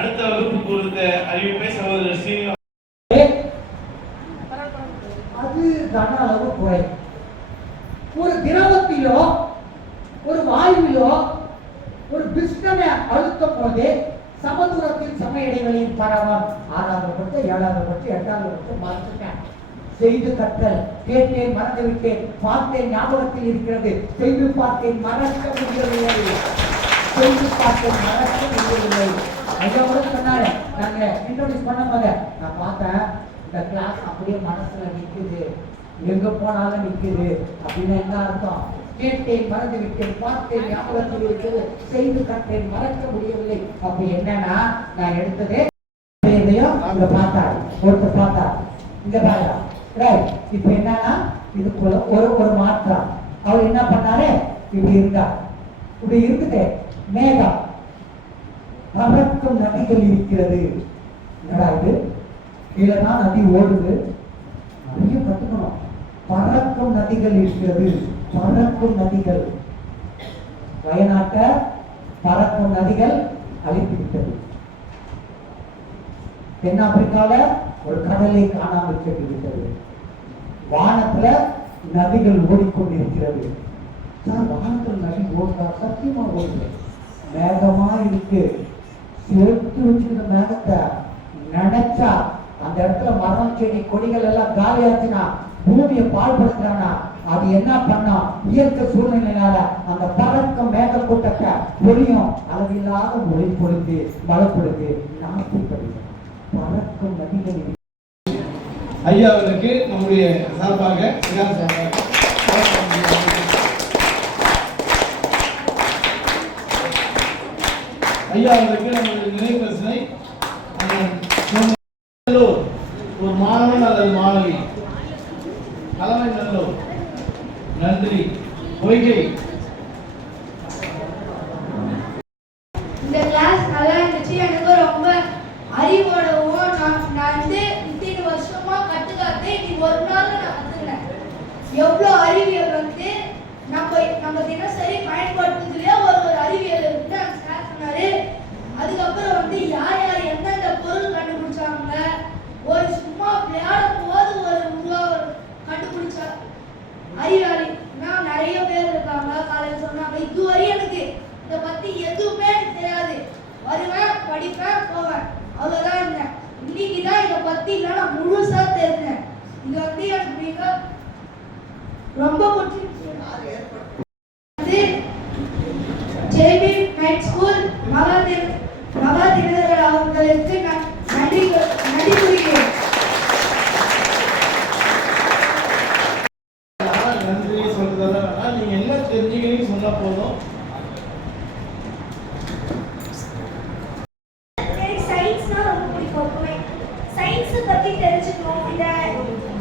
அடுத்த வகுப்பு குறித்த அறிவிப்பை சகோதரர் சீனிவாசன். அது கன அளவு குறை. ஒரு திரவத்திலோ ஒரு வாயுவிலோ ஒரு பிஸ்டனை அழுத்தும் போது சமதூரத்தில் சம இடைவெளியின் பரவல் 6வது பட்சம் 7வது பட்சம் 8வது பட்சம் மறந்துட்டேன். செய்து கற்றல், கேட்டேன் மறந்து விட்டேன், பார்த்தேன் ஞாபகத்தில் இருக்கிறது, செய்து பார்த்தேன் மறக்க முடியவில்லை, செய்து பார்த்தேன் மறக்க முடியவில்லை. ஐயா கூட சொன்னாரு, நாங்க இன்ட்ரோடியூஸ் பண்ணும்போது நான் பார்த்தேன் இந்த கிளாஸ் அப்படியே மனசுல நிக்குது, எங்க போனாலும் நிக்குது அப்படின்னு என்ன அர்த்தம்? கேட்டேன் மறந்து விட்டேன், பார்த்தேன் ஞாபகத்தில் இருக்கிறது, செய்து கற்றேன் மறக்க முடியவில்லை. அப்படி என்னன்னா நான் எடுத்ததே இங்க பார்த்தாரு, ஒருத்தர் பார்த்தார், இங்க பாருங்க. இப்ப என்னன்னா இது போல ஒரு மாற்றம். அவர் என்ன பண்ணாரு, இப்படி இருந்தார், இப்படி இருக்குது மேகம், பறக்கும் நதிகள் இருக்கிறது. என்னடா இது, கீழனா நதி ஓடுது, நிறைய கத்துக்கணும். பறக்கும் நதிகள் இருக்கிறது, பறக்கும் நதிகள். வயநாட்ட பறக்கும் நதிகள் அழித்து விட்டது. தென்னாப்பிரிக்கால ஒரு கடலை காணாமல் சென்று விட்டது. வானத்துல நதிகள் ஓடிக்கொண்டிருக்கிறது. வானத்தில் நதி ஓடுறா, சத்தியமா ஓடுது, மேகமா இருக்கு. சேர்த்து வச்சுக்கிற மேகத்தை நினைச்சா அந்த இடத்துல மரம் செடி கொடிகள் எல்லாம் காலியாச்சுன்னா, பூமியை பாழ்படுத்துறானா, அது என்ன பண்ணா இயற்கை சூழ்நிலையால அந்த பறக்கும் மேக கூட்டத்தை பொழியும் அளவில்லாத மொழி பொழுது மழை பொழுது நாசிப்படுது. பறக்கும் நதிகள். ஐயா அவர்களுக்கு நம்முடைய சார்பாக ஐயா அவர்களுக்கு நம்முடைய நினைவு பரிசினை ஒரு மாணவன் அல்லது மாணவி தலைமை நல்லூர் நன்றி பொய்கை. இந்த கிளாஸ் நல்லா இருந்துச்சு. எனக்கு ரொம்ப அறிவோடவும் நான் வந்து இத்தனை வருஷமா கத்துக்காதே இது ஒரு நாள் நான் கத்துக்கினேன். எவ்வளோ அறிவியல் வந்து நம்ம தினசரி பயன்படுத்துறதுலயே ஒரு அறிவியல் இருக்கு சார் சொன்னாரு. அதுக்கப்புறம் வந்து யார் யார் எந்தெந்த பொருள் கண்டுபிடிச்சாங்க, ஒரு சும்மா விளையாடும் போது ஒரு கண்டுபிடிச்சா அறிவாளி நிறைய பேர் இருக்காங்க. காலையில் சொன்னாங்க. இதுவரை எனக்கு இதை பத்தி எதுவுமே தெரியாது. வருவேன், படிப்பேன், போவேன், அவ்வளவுதான் இருந்தேன். இன்னைக்குதான் இதை பத்தி இல்லைன்னா முழுசா தெரிஞ்சேன். இது வந்து எனக்கு மிக ரொம்ப பிடிச்சிருச்சு. ஜேபி நைட் ஸ்கூல் மகா தினகரன் அவர்களுக்கு நான் நன்றி கூறுகிறேன். நன்றி சொல்றதா நீங்க என்ன தெரிஞ்சுக்கிறீங்க சொன்னா போதும்.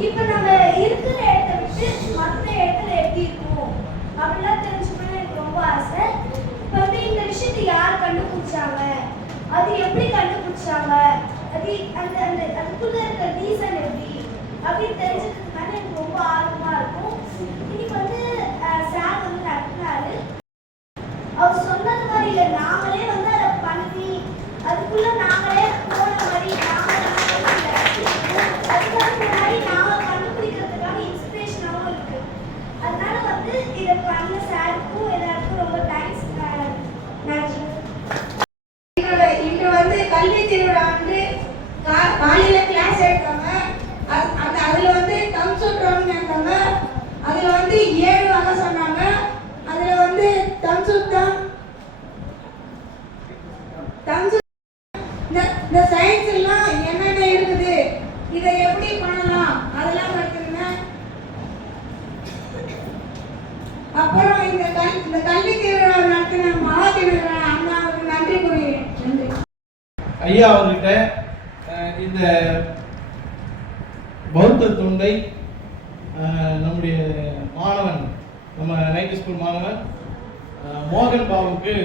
இப்ப நம்ம இருக்கிற இடத்தை விட்டு மற்ற இடத்துல எப்படி இருக்கும் அப்படிலாம் தெரிஞ்சுக்கணும்னு எனக்கு ரொம்ப ஆசை. இப்ப வந்து இந்த விஷயத்தை யார் கண்டுபிடிச்சாங்க, அது எப்படி கண்டுபிடிச்சாங்க, அது அந்த அந்த அதுக்குள்ள இருக்கிற ரீசன் எப்படி அப்படின்னு தெரிஞ்சுக்கிறதுக்கான எனக்கு ரொம்ப ஆர்வமா இருக்கும். இன்னைக்கு வந்து சார் வந்து நடத்தினாரு. அவர் சொன்னது மாதிரி இல்லை, நாங்களே வந்து அதை பண்ணி அதுக்குள்ள நாங்களே போன மாதிரி அதுக்கான முன்னாடி நாம கண்டுபிடிக்கிறதுக்கான இன்ஸ்பிரேஷனாகவும் இருக்கு. அதனால வந்து இதை பண்ண சாருக்கும் எல்லாருக்கும் ரொம்ப தேங்க்ஸ். இன்று வந்து கல்வி திருவிழா வந்து காலையில கிளாஸ் எடுத்தாங்க. அதுல வந்து தம்ஸ் அப் ரவுண்ட் எடுத்தாங்க. அதுல வந்து 7 வகை சொன்னாங்க. அதுல வந்து இந்த சயின்ஸ் எல்லாம் என்னென்ன இருக்குது, இதை எப்படி பண்ணலாம் அதெல்லாம் கற்றுக்கினேன். அப்புறம் இந்த கல்வி திருவிழா நடத்தின மகாதின அண்ணாவுக்கு நன்றி கூறுகிறேன். நன்றி. ஐயா அவர்கிட்ட இந்த பௌத்த தொண்டை நம்முடைய மாணவன், நம்ம நைட் ஸ்கூல் மாணவன் மோகன் பாபுக்கு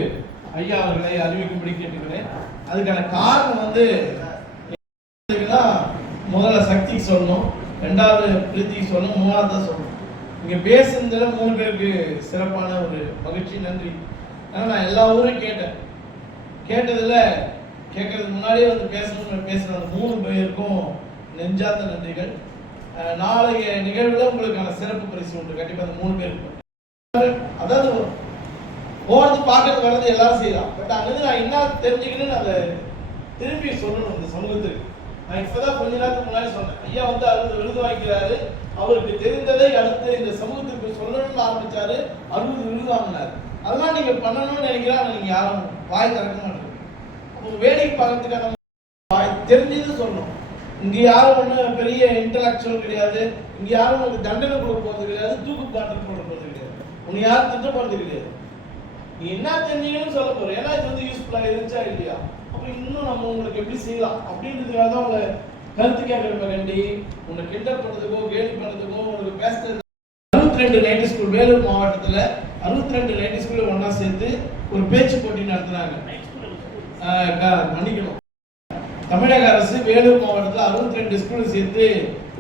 ஐயா அவர்களை அறிவிக்கும்படி கேட்டுக்கிறேன். அதுக்கான காரணம் வந்து முதல்ல சக்திக்கு சொல்லணும், ரெண்டாவது பிரீத்திக்கு சொல்லணும், மூணாவது தான் சொல்லணும். இங்கே பேசுனதுல 3 பேருக்கு சிறப்பான ஒரு மகிழ்ச்சி, நன்றி. ஆனால் நான் எல்லா ஊரும் கேட்டதில் கேட்கறதுக்கு முன்னாடியே வந்து பேசணும்னு பேசுகிற அந்த 3 பேருக்கும் நெஞ்சார்ந்த நன்றிகள். நாளைய நிகழ்வில் உங்களுக்கான சிறப்பு பரிசு உண்டு கண்டிப்பாக அந்த 3 பேருக்கும். அதாவது போகிறது பார்க்கறது வர்றது எல்லாரும் செய்யலாம், பட் அங்கேருந்து நான் என்ன தெரிஞ்சுக்கணும்னு அதை திரும்பி சொல்லணும் இந்த சமூகத்துக்கு. நான் இப்போதான் கொஞ்ச நேரத்துக்கு முன்னாடி சொன்னேன், ஐயா வந்து 60 விருது வாங்கிக்கிறாரு, அவருக்கு தெரிந்ததை அடுத்து இந்த சமூகத்துக்கு சொல்லணும்னு ஆரம்பிச்சாரு, 60 விருது வாங்கினாரு. அதெல்லாம் நீங்க பண்ணணும்னு நினைக்கிறா, நீங்க யாரும் வாய் திறக்க மாட்டேங்க. அப்போ வேலைக்கு பார்க்கறதுக்கான வாய் தெரிஞ்சது சொல்லணும். இங்க யாரும் ஒன்றும் பெரிய இன்டலெக்சுவல் கிடையாது, இங்க யாரும் உங்களுக்கு தண்டனை கொடுக்க போறது கிடையாது, தூக்கு பாட்டு போட போறது கிடையாது, உன்னை யாரும் திட்டப்படுறது கிடையாது. நீ என்ன தெரிஞ்சீங்கன்னு சொல்ல போற, ஏன்னா இது வந்து யூஸ்ஃபுல்லா இருந்துச்சா இல்லையா, அப்ப இன்னும் நம்ம உங்களுக்கு எப்படி செய்யலாம் அப்படின்றதுக்காக தான் உங்களை கருத்து கேட்கறப்ப கண்டி உன்னை கிண்டல் பண்றதுக்கோ கேலி பண்றதுக்கோ உங்களுக்கு பேசுறது. 62 நைட் ஸ்கூல் வேலூர் மாவட்டத்தில் 62 நைட் ஸ்கூல்ல ஒன்னா சேர்த்து ஒரு பேச்சு போட்டி நடத்துனாங்க. மன்னிக்கணும், தமிழக அரசு வேலூர் மாவட்டத்தில் 62 ஸ்கூல் சேர்த்து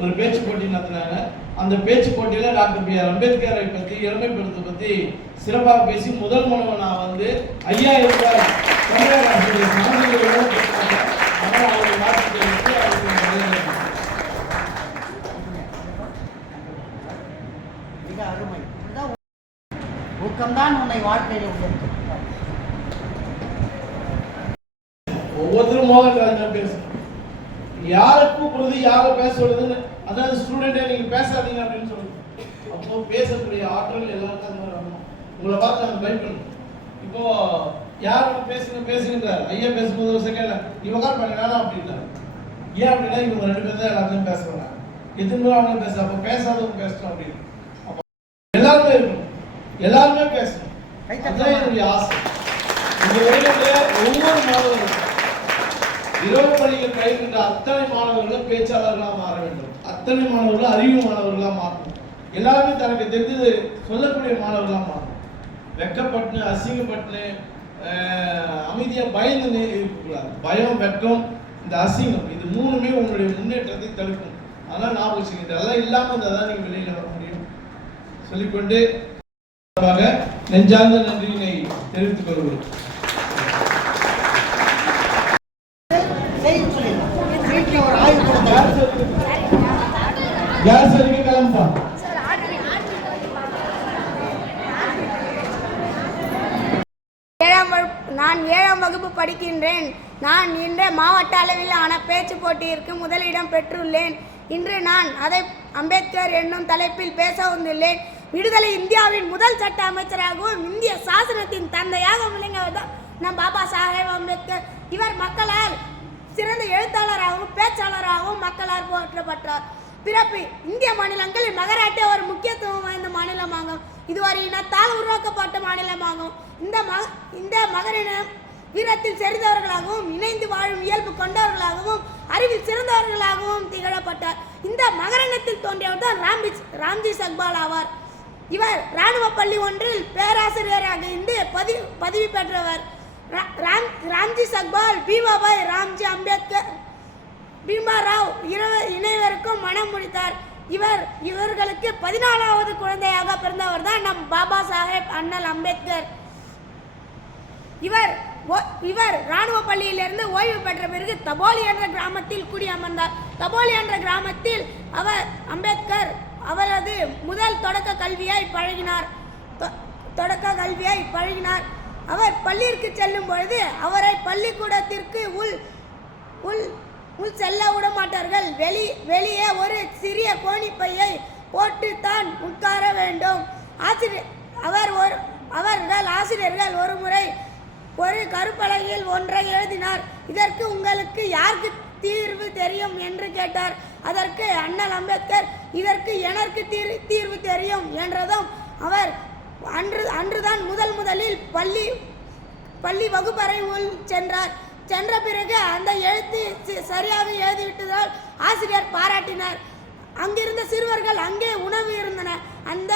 ஒரு பேச்சு போட்டி நடத்தினாங்க. அந்த பேச்சு போட்டியில டாக்டர் பி.ஆர். அம்பேத்கரை பற்றி இளமைப்படுத்த பற்றி சிறப்பாக பேசி முதல் மாணவனா வந்து 5000 ரூபாய் தமிழக அரசுடைய சான்றிதழோடு பெற்றாங்க. ஆனால் அவருடைய வாழ்த்துக்களுக்கு மிக அருமை. ஊக்கம்தான் உன்னை வாழ்க்கையில் உயர்த்தும். ஒவ்வொருத்தரும் மோகன் பேசணும், யாரை கூப்பிடுறது யாரை பேச சொல்றதுன்னு, அதாவது ஸ்டூடெண்டே நீங்க பேசாதீங்க அப்படின்னு சொல்லுங்க. அப்போ பேசக்கூடிய ஆற்றல் எல்லாருக்கும் வரணும். உங்களை பார்த்து நாங்கள் பயப்படணும். இப்போ யாரும் பேசுகின்றார், ஐயா பேசும்போது ஒரு செகண்ட்ல நீ உட்கார் பண்ண வேணாம் அப்படின்றாரு. ஏன் அப்படின்னா இவங்க 2 பேர் தான் எல்லாத்தையும் பேசுறாங்க, எதுவுமே அவங்க பேச, அப்போ பேசாதவங்க பேசணும் அப்படின்னு. அப்போ எல்லாருமே இருக்கணும், எல்லாருமே பேசணும். அதுதான் என்னுடைய ஆசை. இந்த வருடத்துல ஒவ்வொரு மாணவர்களும் இரவு பள்ளிகள் பயிர்கின்ற அத்தனை மாணவர்களும் பேச்சாளர்களாக மாற வேண்டும், அத்தனை மாணவர்களும் அறிவு மாணவர்களாக மாறணும், எல்லாருமே தனக்கு தெரிஞ்சது சொல்லக்கூடிய மாணவர்களாக மாறணும். வெக்கப்பட்டு அசிங்கப்பட்டு அமைதியாக பயந்து இருக்கக்கூடாது. பயம், வெக்கம், இந்த அசிங்கம், இது 3மே உங்களுடைய முன்னேற்றத்தை தடுக்கும். அதனால் ஞாபகம் வச்சுக்கிட்டு அதெல்லாம் இல்லாமல் இருந்தால் தான் நீங்கள் வெளியில் வர முடியும் சொல்லிக்கொண்டு நெஞ்சார்ந்த நன்றியினை தெரிவித்துக் கொள்கிறேன். யார் சரிங்க கிளம்பா? நான் 7ஆம் வகுப்பு படிக்கின்றேன். நான் இன்று மாவட்ட அளவிலான பேச்சு போட்டியிற்கு முதலிடம் பெற்றுள்ளேன். இன்று நான் அதை அம்பேத்கர் என்னும் தலைப்பில் பேச வந்துள்ளேன். விடுதலை இந்தியாவின் முதல் சட்ட அமைச்சராகவும் இந்திய சாசனத்தின் தந்தையாகவும் விளங்கியவர் நம் பாபா சாஹேப் அம்பேத்கர். இவர் மக்களால் சிறந்த எழுத்தாளராகவும் பேச்சாளராகவும் மக்களால் போற்றப்பட்டார். பிறப்பு இந்திய மாநிலங்களில் மகாராஷ்டிரா ஒரு முக்கியத்துவம் வாய்ந்த மாநிலமாகும். இது ஒரு இனத்தால் உருவாக்கப்பட்ட மாநிலமாகும். இந்த மகரினம் வீரத்தில் செறிந்தவர்களாகவும் இணைந்து வாழும் இயல்பு கொண்டவர்களாகவும் அறிவில் சிறந்தவர்களாகவும் திகழப்பட்டார். இந்த மகரினத்தில் தோன்றியவர் தான் ராம்ஜி சக்பால் ஆவார். இவர் இராணுவ பள்ளி ஒன்றில் பேராசிரியராக இருந்து பதவி பெற்றவர். ராம்ஜி சக்பால் பீமாபாய் ராம்ஜி அம்பேத்கர் பீமாராவ் இணைவருக்கும் மனம் முடித்தார். இவர்களுக்கு 14வது குழந்தையாக பிறந்தவர் தான் நம் பாபா சாஹேப் அண்ணல் அம்பேத்கர். இவர் இராணுவ பள்ளியிலிருந்து ஓய்வு பெற்ற பிறகு தபோலி என்ற கிராமத்தில் குடியமர்ந்தார். தபோலி என்ற கிராமத்தில் அம்பேத்கர் அவரது முதல் தொடக்க கல்வியை பழகினார். அவர் பள்ளிக்கு செல்லும் பொழுது அவரை பள்ளிக்கூடத்திற்கு உள் செல்ல விடமாட்டார்கள். வெளியே ஒரு சிறிய கோணிப்பையை போட்டு தான் உட்கார வேண்டும். அவர்கள் ஆசிரியர்கள் ஒரு முறை ஒரு கருப்பலகையில் ஒன்றை எழுதினார். இதற்கு உங்களுக்கு யாருக்கு தீர்வு தெரியும் என்று கேட்டார். அதற்கு அண்ணல் அம்பேத்கர், இதற்கு எனக்கு தீர்வு தெரியும் என்றதும் அவர் அன்றுதான் முதலில் பள்ளி வகுப்பறை உள் சென்றார். சென்ற பிறகு அந்த எழுத்து சரியாக எழுதிவிட்டதால் ஆசிரியர் பாராட்டினார். அங்கிருந்த சிறுவர்கள் அங்கே உணவு இருந்தன. அந்த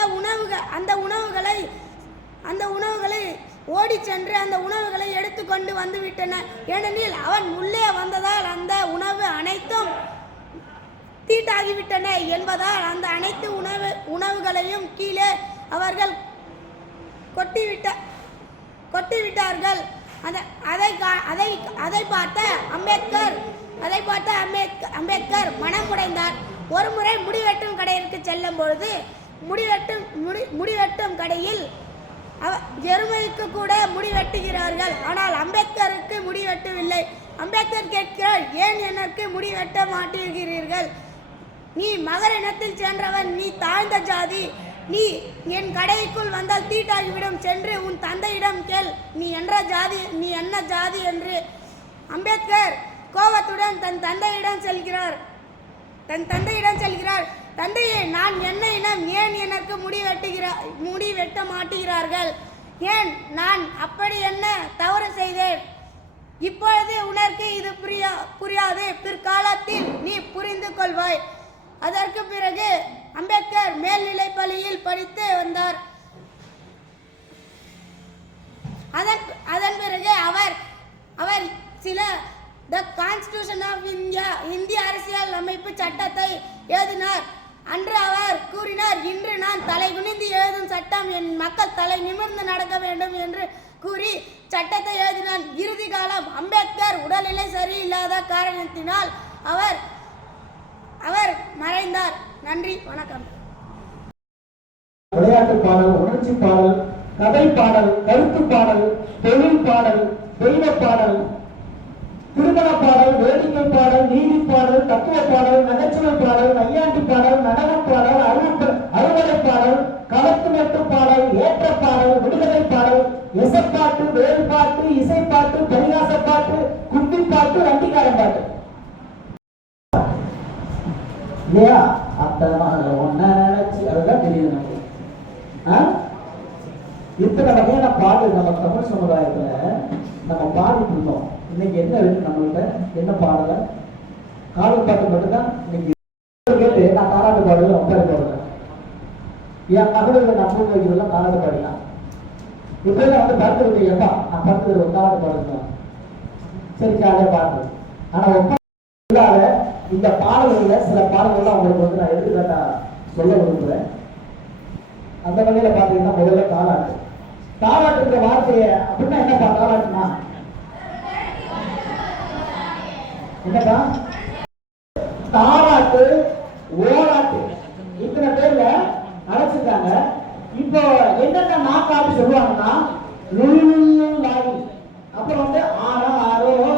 உணவுகளை ஓடி சென்று அந்த உணவுகளை எடுத்துக்கொண்டு வந்து விட்டனர். ஏனெனில் அவன் உள்ளே வந்ததால் அந்த உணவு அனைத்தும் தீட்டாகிவிட்டன என்பதால் அந்த அனைத்து உணவுகளையும் கீழே அவர்கள் கொட்டிவிட்டார்கள். அதை பார்த்த அம்பேத்கர் மனமுடைந்தார். ஒரு முறை முடிவெட்டும் கடையிற்கு செல்லும் பொழுது முடிவெட்டும் கடையில் எருமைக்கு கூட முடி வெட்டுகிறார்கள். ஆனால் அம்பேத்கருக்கு முடி வெட்டவில்லை. அம்பேத்கர் கேட்கிறார், ஏன் எனக்கு முடி வெட்ட மாட்டேங்கிறீர்கள்? நீ மகர இனத்தில் சென்றவன், நீ தாழ்ந்த ஜாதி, நீ என் கடைக்குள் வந்தால் தீட்டாகிவிடும். சென்று உன் தந்தையிடம் கேள், நீ என்ன ஜாதி என்று. அம்பேத்கர் கோபத்துடன் தன் தந்தையிடம் செல்கிறார். தந்தையே, நான் என்ன இனம்? ஏன் எனக்கு முடி வெட்ட மாட்டுகிறார்கள்? ஏன் நான் அப்படி என்ன தவறு செய்தேன்? இப்பொழுது உனக்கு இது புரியாது, பிற்காலத்தில் நீ புரிந்து கொள்வாய். அதற்கு பிறகு அம்பேத்கர் மேல்நிலை பள்ளியில் படித்து வந்தார். அதன் பிறகு அவர் சில த கான்ஸ்டிடியூஷன் ஆஃப் இந்தியா, இந்திய அரசியல் அமைப்பு சட்டத்தை எழுதினார். அன்று அவர் கூறினார், இன்று நான் தலை குனிந்து எழுதும் சட்டம் என் மக்கள் தலை நிமிர்ந்து நடக்க வேண்டும் என்று கூறி சட்டத்தை எழுதினார். இறுதி காலம் அம்பேத்கர் உடல்நிலை சரியில்லாத காரணத்தினால் அவர் மறைந்தார். நன்றி, வணக்கம். விளையாட்டு பாடல், உணர்ச்சி பாடல், கதை பாடல், கருத்து பாடல், தொழில் பாடல், தெய்வ பாடல், திருமண பாடல், வேடிக்கை பாடல், நீதி பாடல், தத்துவ பாடல், நகைச்சுவை பாடல், நையாண்டி பாடல், நடன பாடல், அறுவடை பாடல், களத்து மெட்டு பாடல், ஏற்ற பாடல், விடுதலை பாடல், எசப்பாட்டு, வேறுபாட்டு, இசைப்பாட்டு, பரிகாச பாட்டு, குட்டி பாட்டு, வண்டிக்காரன் பாட்டு. இல்லையா? அத்தனை ஒன்ன நினைச்சு அதுதான் தெரியுது நமக்கு. இத்தனை வகையான பாட்டு நம்ம தமிழ் சமுதாயத்துல நம்ம பாடிட்டு இருந்தோம். இன்னைக்கு என்ன இருக்கு நம்மள்கிட்ட? என்ன பாடல? காதல் பாட்டு மட்டும்தான் இன்னைக்கு கேட்டு நான் தாராட்டு பாடல ரொம்ப போடுறேன். என் மகளிர் நம்ப வைக்கிறதெல்லாம் தாராட்டு பாடிலாம். இப்பெல்லாம் வந்து படுத்து எப்பா நான் படுத்து ஒரு தாராட்டு பாடுறேன், சரி ஜாலியா பாடு. ஆனா இல்லாத இந்த பாடல்கள்ல சில பாடல்கள்லாம் உங்களுக்கு வந்து நான் எடுத்துக்காட்டா சொல்ல விரும்புறேன். அந்த வகையில பாத்தீங்கன்னா முதல்ல தாலாட்டு. தாலாட்டுங்கிற வார்த்தைய அப்படின்னா என்னப்பா? தாலாட்டுனா என்னப்பா? தாலாட்டு, ஓலாட்டு, இத்தனை பேர்ல அழைச்சிருக்காங்க. இப்போ என்னென்ன நாக்காட்டு சொல்லுவாங்கன்னா லாரி, அப்புறம் வந்து ஆரோ ஆரிரோ,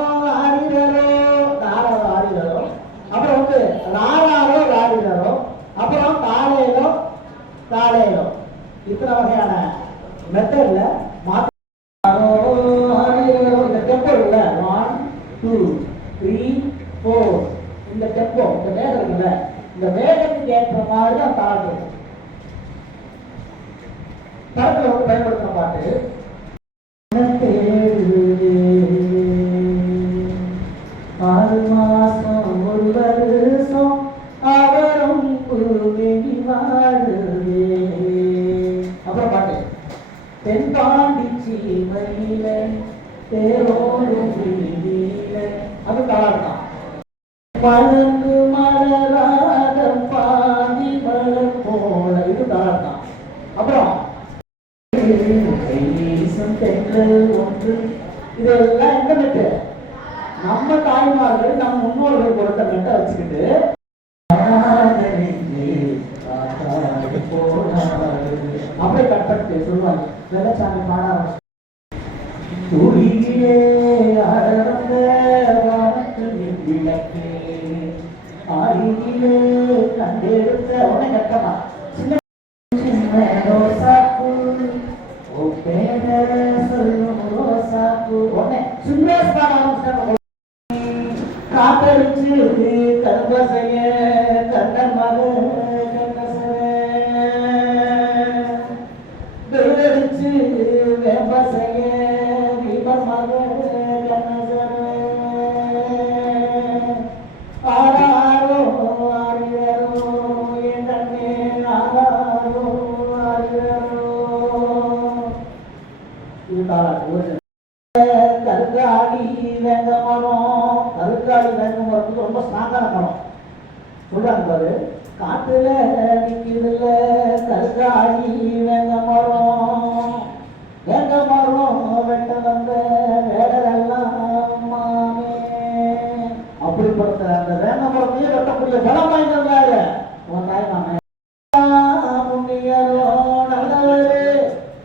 ஆரோ ஆரிரோ, அப்புறம் வந்து ராரோ ராரிரோ, அப்புறம் தாளேலோ தாளேலோ. இத்தனை வகையான மெத்தட்ல மாத்த இந்த டெம்போ இல்ல, 1 2 3 4 இந்த டெம்போ, இந்த வேகம் இருக்குல்ல, இந்த வேகத்துக்கு ஏற்ற மாதிரி தான் தாளம். படத்துல வந்து பயன்படுத்தின பாட்டு ஆறு மாசம் ஒரு வருஷம் அவரும் வாழுவே. அப்புறம் பாட்டு தென்பாண்டிச்சி மயில தேரோடும் அது தாளாட்டம். மலர்ந்து மலராத பாதி மலர் போல இது தாளாட்டம். அப்புறம் ஒன்று, இதெல்லாம் எங்க மெட்டு? நம்ம தாய்மார்கள் நம்ம முன்னோர்கள் கொடுத்த மெட்டை வச்சுக்கிட்டு அப்படியே கட் பண்ணிட்டு சொல்லுவாங்க. வெள்ளச்சாமி பாட துளியே அடர்ந்த விளக்கே அருகிலே கண்டெடுத்த உடனே கட்டமா சின்ன சின்ன ரோசாப்பூ ஓகே காதலிச்சு கரும்பசைய கண்ணன் மகன் வெள்ளடிச்சு வேம்பசைய வீபர் மகன் ஆராரோ ஆரியரோ என் கண்ணே ஆராரோ ஆரியரோ. இது தாராட்டு கருக்காடி வேங்க மரம். கருக்காடி வேங்க மரம் ரொம்ப ஸ்ட்ராங்கான மரம் சொல்றாங்க பாரு. காட்டுல நிற்கிறதுல கருக்காடி வேங்க மரம். வேங்க மரம் வெட்ட வந்த வேடரெல்லாம் மாமே. அப்படிப்பட்ட அந்த வேங்க மரத்தையே வெட்டக்கூடிய பலம் வாய்ந்தவங்க யாரு? உன் தாய் மாமே. புண்ணியரோ நல்லவரு.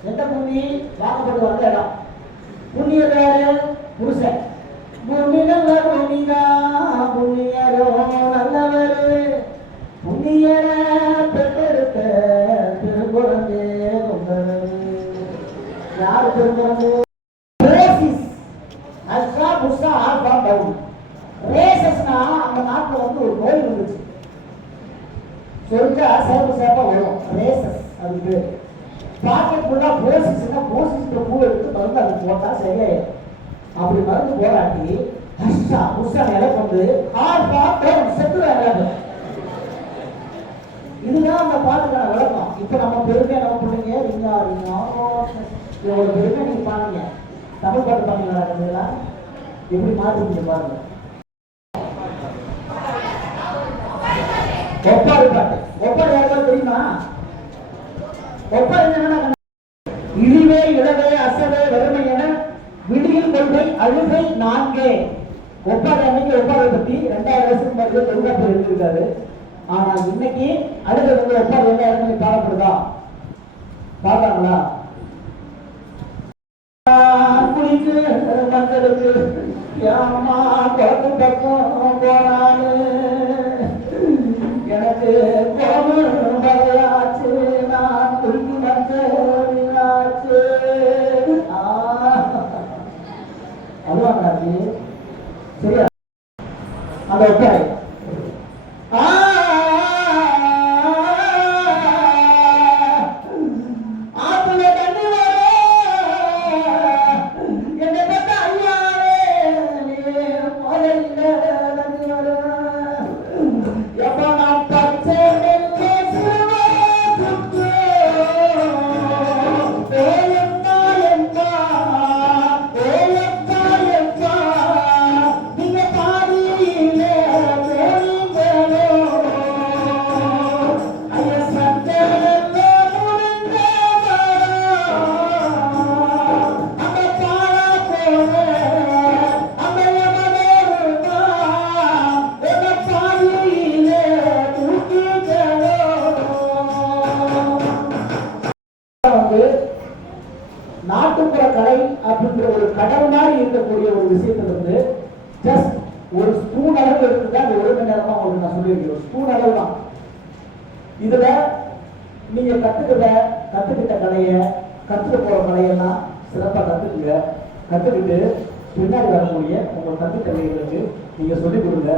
எந்த புண்ணி? வாக்கப்பட்டு வந்த இடம். புண்ணியராரு புருஷன். பூமி நல்ல பூமிதா புண்ணியரோ நல்லவரு. புண்ணியர பெற்றெடுத்த திருக்குறந்தே கொண்டது. யாரு திருக்குறந்து? ரேசிஸ். அல்ஃபா புஷா ஆல்பா டவுன். ரேசஸ்னா அந்த நாட்டில் வந்து ஒரு நோய் இருந்துச்சு. சொல்லிட்டா சேப்பு சேப்பா வரும். ரேசஸ் அது பேர். பாக்கெட் ஃபுல்லா போசிஸ்னா போசிஸ்ல பூ எடுத்து மருந்து அதுக்கு போட்டா சரியாயிடும். அப்படி மருந்து போராட்டி ஹஷ்ஷா புஷா நிலை வந்து ஆல்பா டவுன் செத்து வேறாது. இதுதான் அந்த பாட்டுக்கான விளக்கம். இப்ப நம்ம பெருமையா நம்ம பிள்ளைங்க ஒரு பெருமை நீங்க பாருங்க. தமிழ் பாட்டு பாத்தீங்களா? எப்படி மாற்றுங்க பாருங்க. ஒப்பாடு பாட்டு. ஒப்பாடு யாருக்காவது தெரியுமா? ஒப்பாடு என்னன்னா இழிவே இளவே அசவே வறுமை என விடியில் கொள்கை அழுகை நான்கே. ஒப்பாடு அன்னைக்கு ஒப்பாடை பத்தி 2000 வருஷத்துக்கு முன்னாடி தொல்காப்பியர் எழுதியிருக்காரு. ஆனா இன்னைக்கு அழுகை வந்து ஒப்பாடு எல்லா இடத்துலையும் காணப்படுதா? பார்த்தாங்களா? குளிக்கு மக்களுக்கு அம்மா குளத்து பக்கம் போனாலு எனக்கு கோபம் வரையாச்சு. நான் குளிக்கு வந்தாச்சு. அதுவாங்க சரியா? அந்த ஒப்பாடு நாட்டுப்புற கலை அப்படின்ற ஒரு கடல் மாதிரி இருக்கக்கூடிய ஒரு விஷயத்துல இருந்து ஜஸ்ட் ஒரு ஸ்பூன் அளவு எடுத்துட்டா அந்த 1 மணி நேரமா உங்களுக்கு நான் சொல்லியிருக்கேன். ஸ்பூன் அளவு தான். இதுல நீங்க கத்துக்கிட்ட கலையை கத்துக்க போற கலையெல்லாம் சிறப்பா கத்துக்குங்க. கத்துக்கிட்டு பின்னாடி வரக்கூடிய உங்க கத்துக்க கலைகளுக்கு நீங்க சொல்லிக் கொடுங்க.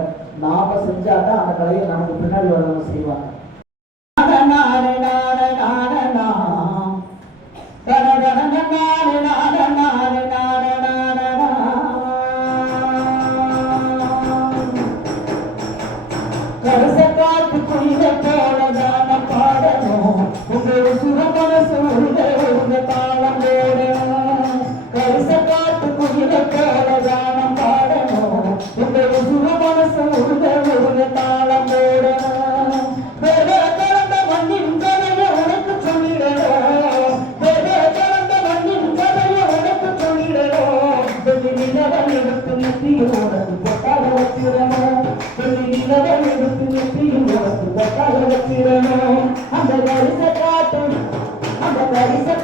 நாம செஞ்சாதான் அந்த கலையை நமக்கு பின்னாடி வரவங்க செய்வாங்க. கரசக்காட்டு குயில போலதான பாடணும். உங்களோட சுரமனசு உள்ள தாளம் போடணும். கரசக்காட்டு குயில போலதான பாடணும். உங்களோட சுரமனசு உள்ள தாளம் போடணும். வேற கலந்த மண்ணின் கதையை உனக்கு சொல்லிடணும். வேற கலந்த மண்ணின் கதையை உனக்கு சொல்லிடணும். நிலவன் எடுத்து நெத்தியில் உனக்கு பொட்டாக வச்சிடணும். நிலவன் எடுத்து நெத்தியில் உனக்கு பொட்டாக வச்சிடணும். அந்த கரிச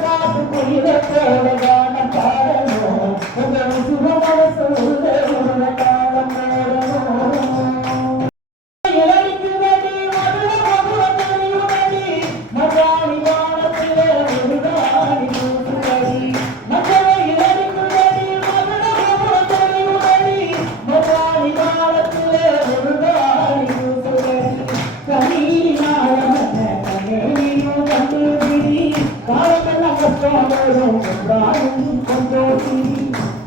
காட்டு குயில போலதான பாடணும். உங்கள் சுகமனசு உள்ள காலம் போடணும். மதுரை கஷ்டம் வரும் என்றாலும் கொண்டோடி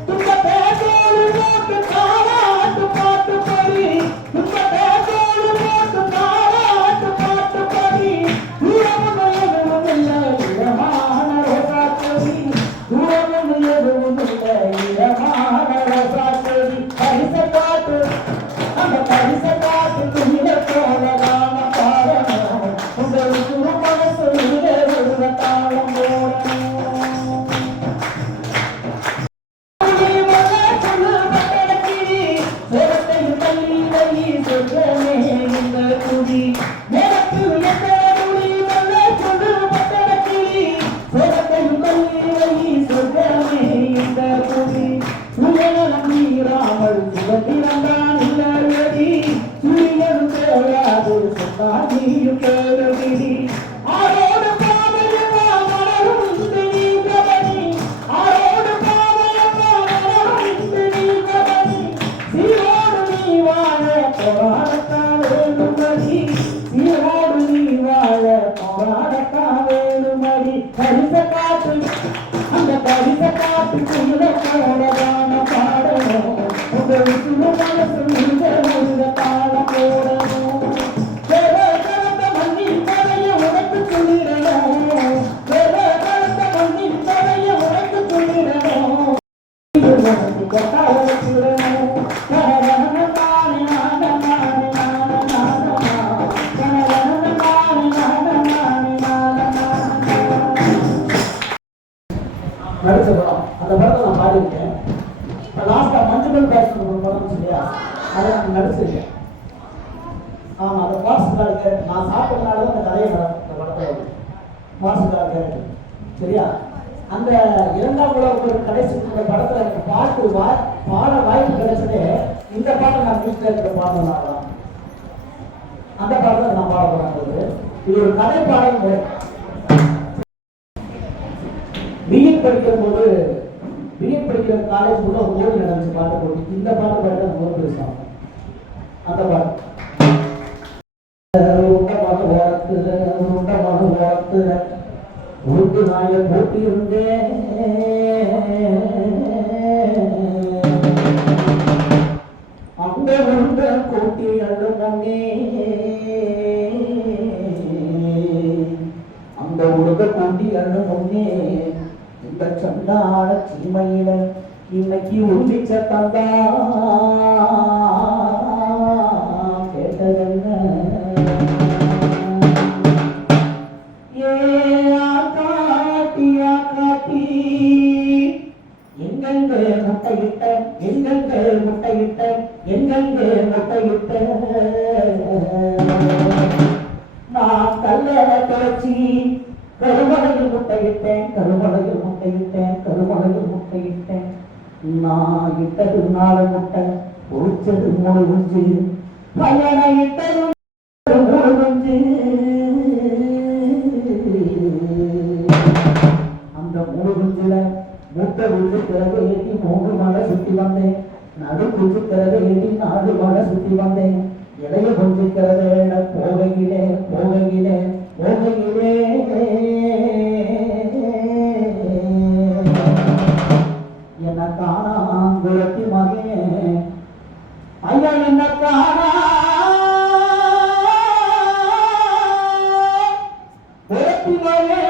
துன்பத்தை தோடு போட்டு தாளாட்டு பாட்டு படி துன்பத்தை தோடு போட்டு தாளாட்டு பாட்டு படி தூரமும் எதுவும் இல்லை இடமான ரோசா செடி தூரமும் எதுவும் இல்லை இடமான ரோசா செடி பரிசை காட்டு அந்த பரிசை காட்டு துணில போலதான பாடணும் உங்களுக்கு மனசு ஒரு தாளம் போடணும் அந்த பரிச காட்டு போலதான பாடணும் உங்களுக்கு மனசு ஒரு தாளம் போடணும் மண்ணின் கதைய உனக்கு சொல்லிடணும் மண்ணின் கதைய உனக்கு சொல்லிடணும் நடிச்ச படம் அந்த படத்தை நான் பாடியிருக்கேன். இப்போ லாஸ்ட்டாக மஞ்சள் பேசணும் ஒரு படம் இல்லையா, அதை நான் நடிச்சிருக்கேன். ஆமாம், அந்த மாசுக்காருக்கு நான் சாப்பிட்டதுனால தான் அந்த கதையை இந்த படத்தில் மாசுக்காருக்கு சரியா. அந்த இரண்டாம் உலக போர் கடைசி இந்த படத்தில் எனக்கு பாட வாய்ப்பு கிடைச்சதே இந்த பாட்டை நான் வீட்டில் இருக்கிற பாடுறதுனால தான். அந்த பாடத்தை நான் பாட போகிறேன். இது ஒரு கதை பாடல். பிஎட் படிக்கிற காலேஜ் கூட ஒரு ஓடி நடந்துச்சு பாட்டு போட்டு. இந்த பாட்டு பாட்டு ரொம்ப பெருசாக அந்த பாட்டு உருட்டு நாய போட்டி இருந்தேன் அந்த உருண்ட கூட்டி அழுமொன்னே அந்த உருண்ட கூட்டி அழுமொன்னே இந்த சண்டாள சீமையில இன்னைக்கு உருளிச்ச தந்தா கேட்டதென்ன காட்டி எங்கெங்கே முட்டையிட்ட எங்கெங்கே முட்டையிட்ட எங்கெங்கே முட்டையிட்ட நான் கல்ல தொலைச்சி கருமலையில் முட்டையிட்டேன் கருமலையில் முட்டையிட்டேன் கருமலையில் முட்டையிட்டேன் நான் இட்டது 4 முட்டை பொறிச்சது 3 குஞ்சு பையனை இட்டது 3 குஞ்சு அந்த 3 குஞ்சுல மூட்டை குஞ்சு பிறகு ஏற்றி 3 மலை சுற்றி வந்தேன் நடு குஞ்சு பிறகு ஏற்றி 4 மலை சுற்றி வந்தேன் இளைய குஞ்சுக்கிறது போகையிலே போகையிலே போகையிலே என்ன காணாங்குளத்தி மகே ஐயா என்ன காணா குளத்தி மகே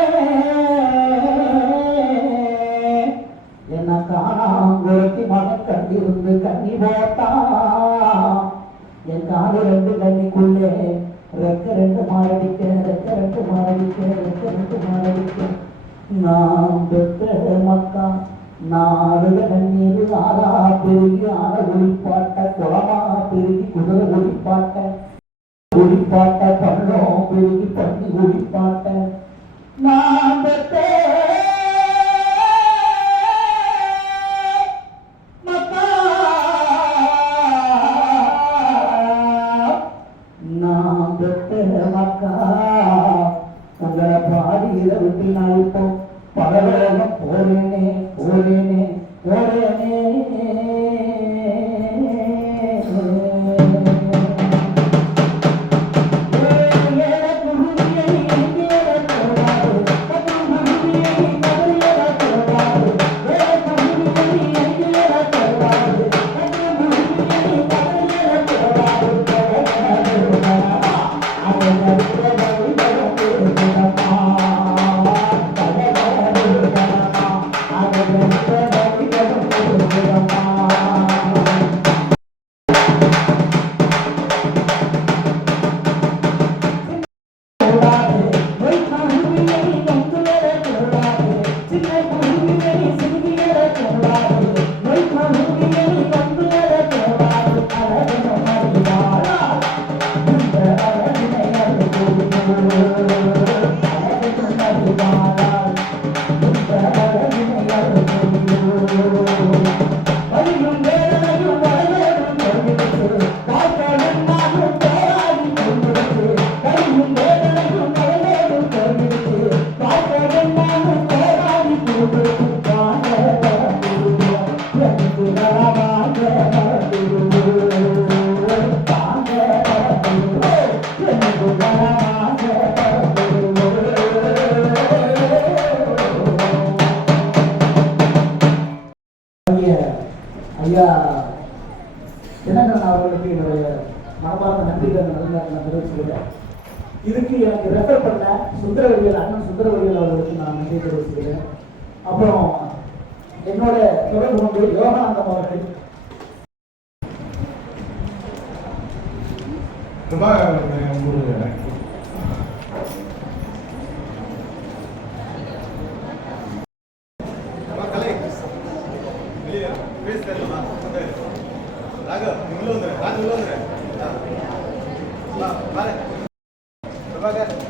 என்ன காணாங்குளத்தி மகன் கண்டிருந்து கண்ணி போட்டா என் காடு 2 கண்ணிக்குள்ளே ரெக்க 2 மாரடிக்க ரெக்க 2 மாரடிக்க ரெக்க 2 மாரடிக்க நான் பெற்ற மக்கா 4 கண்ணீர் ஆறா பெருகி ஆன ஒளிப்பாட்ட குளமா பெருகி குதிரை ஒளிப்பாட்ட ஒளிப்பாட்ட பள்ளம் பெருகி பண்ணி ஒளிப்பாட்ட நான் பெற்ற உங்களை பாதியில விட்டு நான் இப்போ பலவேகம் போறேனே போறேனே போறேனே குருவியை ஐயா தினகரன் அவர்களுக்கு என்னுடைய மனமார்ந்த நன்றிகள் நான் தெரிவிச்சுக்கிறேன். இதுக்கு எனக்கு ரெஃபர் பண்ண சுந்தரவடிகள் அண்ணன் சுந்தரவடிகள் அவர்களுக்கு நான் நன்றி தெரிவிச்சுக்கிறேன். அப்புறம் என்னோட தொடர்பு கொண்டு யோகானந்தம் அவர்கள் ராகவ்,